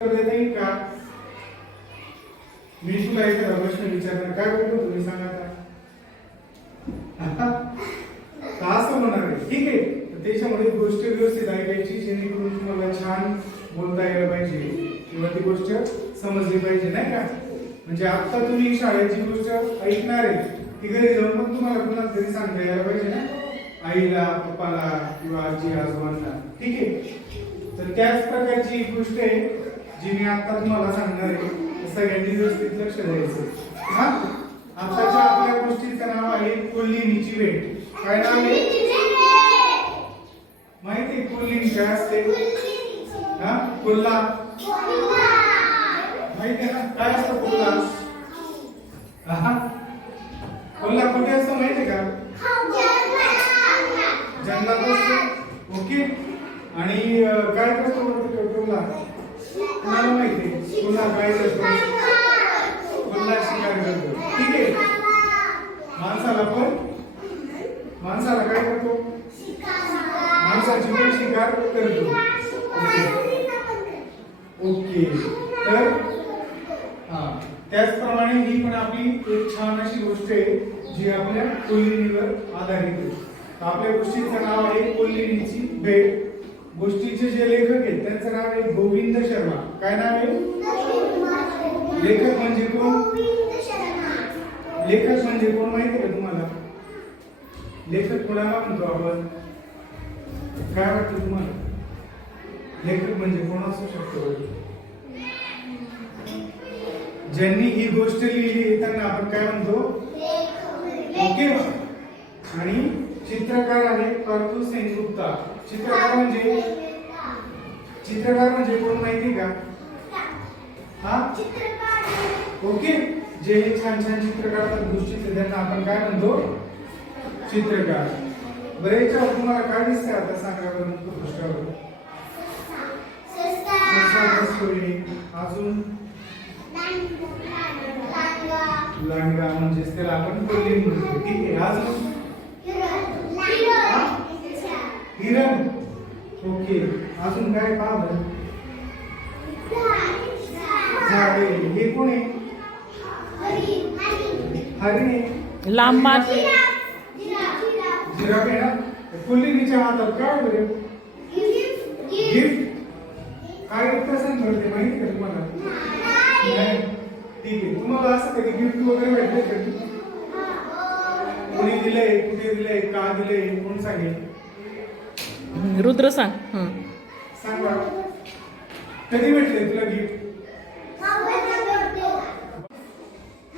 देता येईल का? मी तुला एक प्रश्न विचारणार, काय बोलतो तुम्ही सांगा आता. असं होणार आहे, ठीक आहे. त्याच्यामध्ये गोष्ट व्यवस्थित ऐकायची जेणेकरून तुम्हाला छान बोलता यायला पाहिजे किंवा ती गोष्ट समजली पाहिजे, नाही का? म्हणजे आता तुम्ही शाळेची गोष्ट ऐकणार आहे ती घरी जाऊन मग तुम्हाला कुणाला तरी सांगता यायला पाहिजे ना, आईला, पप्पाला किंवा आजी आजोबांना, ठीक आहे. तर त्याच प्रकारची एक गोष्ट आहे जी मी आता तुम्हाला सांगणार आहे. सगळ्यांनी व्यवस्थित लक्ष द्यायचं. हा, आताच्या आपल्या गोष्टीचं नाव आहे कोल्हिनीची भेट. काय नाव आहे माहिती आहे? कोल्हिनी काय असते? हा, कोल्हा माहिती आहे ना? काय असतं कोल्हा? हा, कोल्हा कुठे असतो माहिती आहे का? जंगलात असतो. ओके. आणि काय करतो कोल्हा? तुम्हाला माहिती आहे कोल्हा काय करतो? कोल्हा शिकार करतो, ठीक आहे. माणसाला काय करतो? माणसाची पण शिकार करतो. ओके. तर त्याचप्रमाणे ही पण आपली एक छान अशी गोष्ट आहे जी आपल्या कोल्हिनीवर आधारित आहे. आपल्या गोष्टीचं नाव आहे कोल्हिनीची भेट. गोष्टीचे जे लेखक आहेत त्यांचं नाव आहे गोविंद शर्मा. काय नाव आहे? लेखक म्हणजे कोण? लेखक म्हणजे कोण माहिती आहे का तुम्हाला? लेखक कोणाला म्हणतो आपण? काय वाटतं तुम्हाला? लेखक म्हणजे कोण असू शकतो? ज्यांनी ही गोष्ट लिहिली त्यांना आपण काय म्हणतो? ओके. आणि चित्रकार आहे पार्थो सेनगुप्ता. चित्रकार म्हणजे कोण माहिती का? हा, ओके. जे छान छान चित्र काढतात गोष्टीचे त्यांना आपण काय म्हणतो? चित्रकार. बरं, याच्यावर तुम्हाला काय दिसतंय आता सांगा बरं. पृष्ठावर अजून लांडगा म्हणजे त्याला आपण कोल्हिनी म्हणतो, ठीक आहे. अजून हिरण. ओके. अजून काय पाहलं? झाडे. हे कोण आहे? हरिण आहे. लांब मात. जिराफ आहे ना. कोल्हिनीच्या हातात काय बरं? गिफ्ट. काय गिफ्ट असं करते माहिती का तुम्हाला? नाही, ठीक आहे. तुम्हाला असं कधी गिफ्ट वगैरे भेटले कधी? कोणी दिलंय, कुठे दिलंय, का दिलंय, कोण सांगेल? रुद्र सांग. सांग बरं, कधी भेटले तुला गिफ्ट?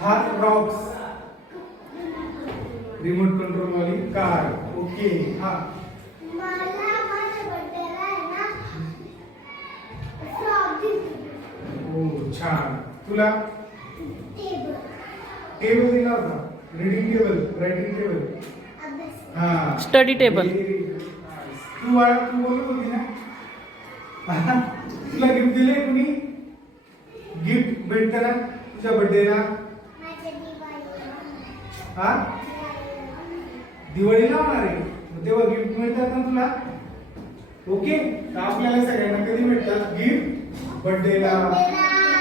हात रॉक्स, रिमोट कंट्रोल वाली कार. ओके. हा, हो, छान. तुला टेबल दिला होता, रीडिंग टेबल, रायटिंग टेबल, हा, स्टडी टेबल. तू बोलत होती ना. तुला गिफ्ट दिले कोणी? गिफ्ट भेटतं ना तुझ्या बर्थडेला? हा, दिवाळीला होणार आहे तेव्हा गिफ्ट मिळतात ना तुला. ओके. आपल्याला सगळ्यांना कधी भेटतात गिफ्ट? बर्थडेला,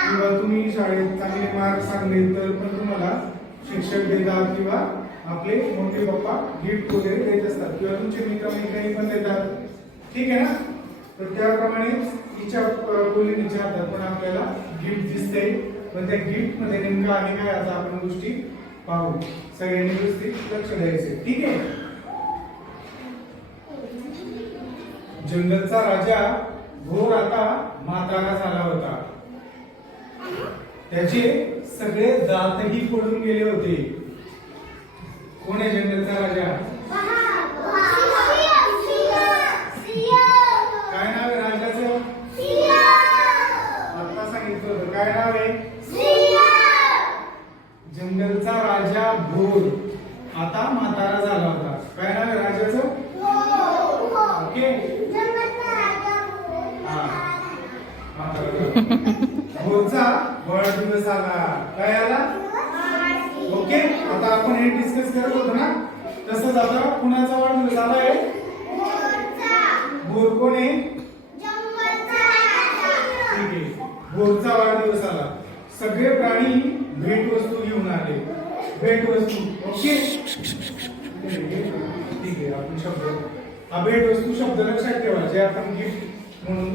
किंवा तुम्ही शाळेत चांगले मार्क्स आणले तर पण तुम्हाला शिक्षक देतात किंवा आपले मोठे पप्पा गिफ्ट वगैरे देत असतात किंवा तुमचे मित्र पण देतात, ठीक आहे ना. तर त्याप्रमाणे तिच्या कोल्हिनीच्या हातात पण आपल्याला गिफ्ट दिसते. पण त्या गिफ्ट मध्ये नेमकं आहे काय आता आपण गोष्टी पाहू. सगळ्यांनी व्यवस्थित लक्ष द्यायचे, ठीक आहे. जंगलचा राजा घोर आता म्हातारा झाला होता. त्याचे सगळे दातही पडून गेले होते. कोण आहे जंगलचा राजा? काय नाव आहे राजाचं? आता सांगितलं होतं. काय नाव आहे? जंगलचा राजा घोर आता म्हातारा झाला होता. काय नाव आहे राजाचं? ओके. घोरचा वाढदिवस आला. काय आला? ओके. आता आपण हे डिस्कस करत होतो ना, तसंच आता कुणाचा वाढदिवस आला आहे? घोर कोण आहे? ठीक आहे. भोरचा वाढदिवस आला. सगळे प्राणी भेटवस्तू घेऊन आले. भेटवस्तू. ओके ठीक आहे. आपण शब्द हा भेटवस्तू शब्द लक्षात ठेवा, जे आपण गिफ्ट म्हणून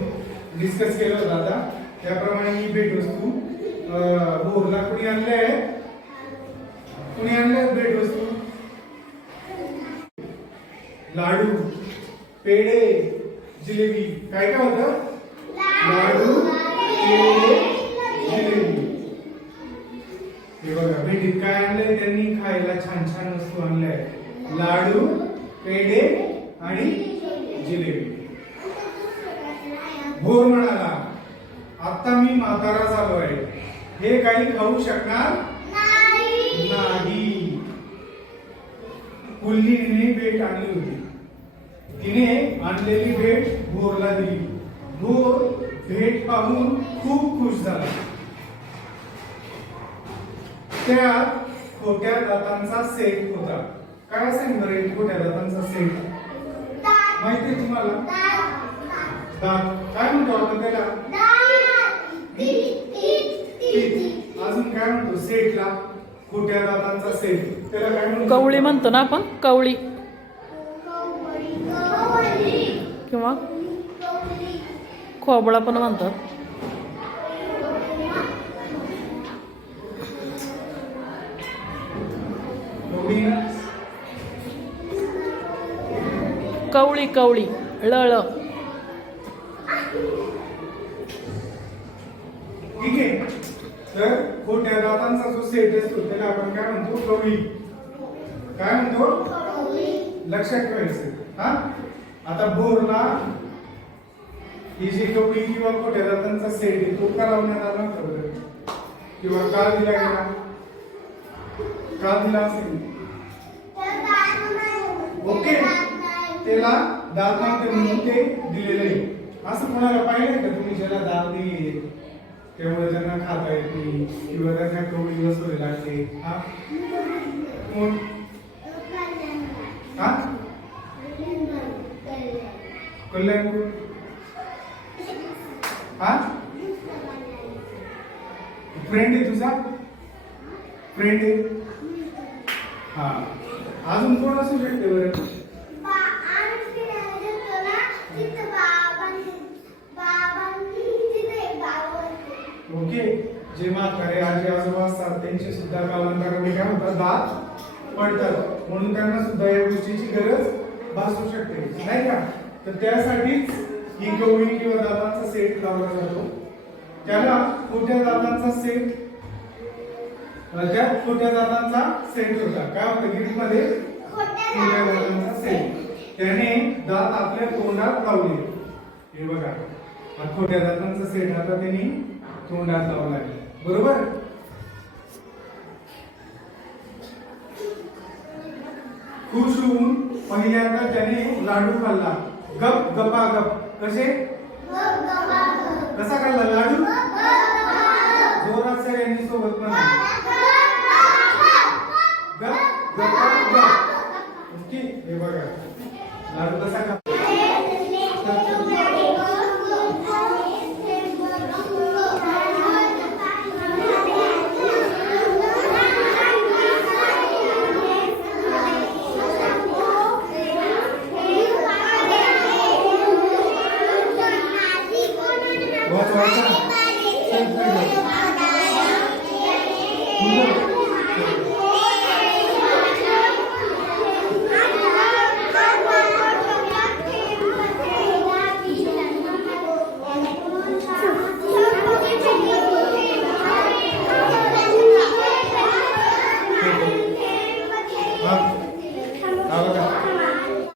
डिस्कस केलं होतं आता त्याप्रमाणे ही भेटवस्तू भोरला कोणी आणले आहे? कोणी आणले भेटवस्तू? लाडू, पेढे, जिलेबी. काय काय होतं? लाडू, पेढे, जिलेबी. हे बघा भेटीत काय आणलंय त्यांनी? खायला छान छान वस्तू आणल्या. लाडू, पेढे आणि जिलेबी. भोर म्हणाला, आता मी म्हातारा झालो आहे, हे काही खाऊ शकणार नाही. कुल्लीने भेट आणली होती. तिने आणलेली भेट भोरला दिली. भोर भेट पाहून खूप खुश झाला. त्यात खोट्या दातांचा सेट होता. काय असेल बरं खोट्या दातांचा सेट? माहिती तुम्हाला? दात. काय म्हणतो आपण त्याला? अजून काय म्हणतो सेटला? खोट्या दातांचा सेट. त्याला काय म्हणतो? कवळी म्हणतो ना आपण, कवळी किंवा खोबळा पण म्हणतात. कवळी कवळी ळ. ठीक आहे. तर खोट्या दातांचा जो सेट असतो त्याला आपण काय म्हणतो? कवळी. काय म्हणतो? लक्षात ठेवायचं. हा आता भोरला ही जी कवळी किंवा खोट्या दातांचा सेट आहे तो का लावण्यात आला होता किंवा का दिला गेला? का दिला असेल? ओके त्याला दात नव्हते म्हणून ते दिलेलं आहे. असं कोणाला पाहिलं का तुम्ही ज्याला दात नाही त्यामुळे त्यांना खाता येत नाही किंवा त्यांना कवळी वस्तू लागते? हा कोण? हा कल्याण. हा फ्रेंड आहे तुझा? फ्रेंड आहे. हा अजून कोण असू शकते बरं? ओके जे म्हातारे आजी आजोबा असतात त्यांची सुद्धा कालांतराने काय होतात? दात पडतात. म्हणून त्यांना सुद्धा या गोष्टीची गरज भासू शकते नाही का? तर त्यासाठीच ही कवळी किंवा दातांचा सेट लावला जातो. त्याला खोट्या दातांचा सेट. त्या खोट्या दातांचा सेट होता. काय होतं गिफ्ट मध्ये? खोट्या दातांचा सेट. त्याने दात आपल्या तोंडात लावले. हे बघा हा खोट्या दातांचा सेट आता त्यांनी तोंडात लावलाय. बरोबर. खुश होऊन पहिल्यांदा त्याने लाडू खाल्ला. गप गपा गप. कसे? कसा खाल्ला लाडू? जोरात सगळ्यांनी सोबत म्हणा. गप गपा गप. ओके हे बघा लाडू कसा